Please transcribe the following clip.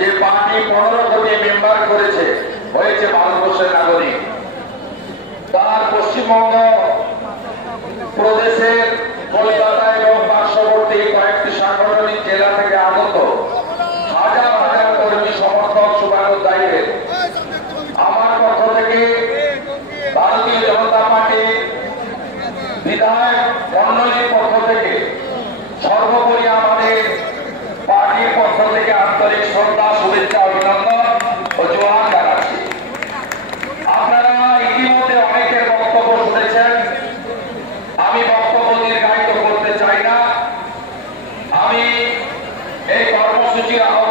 যে পার্টি 15 কোটি মেম্বার করেছে, হয়েছে ভারতবর্ষের নাগরিক, তার পশ্চিমবঙ্গ প্রদেশের কলকাতা এবং পার্শ্ববর্তী কয়েকটি সাংগঠনিক জেলা থেকে আগত হাজার হাজার কর্মী সমর্থক শুভানুধ্যায়ীদের আমার পক্ষ থেকে ভারতীয় জনতা পার্টি বিধায়ক মন্ডলীর পক্ষ থেকে সর্বোপরি আমাদের পার্টির পক্ষ থেকে আন্তরিক শ্রদ্ধা, শুভেচ্ছা, অভিনন্দন ও জোহার জানাচ্ছি। আপনারা ইতিমধ্যে অনেকের বক্তব্য শুনেছেন, আমি বক্তব্য দীর্ঘায়িত করতে চাই না। আমি এই কর্মসূচির আহ্বান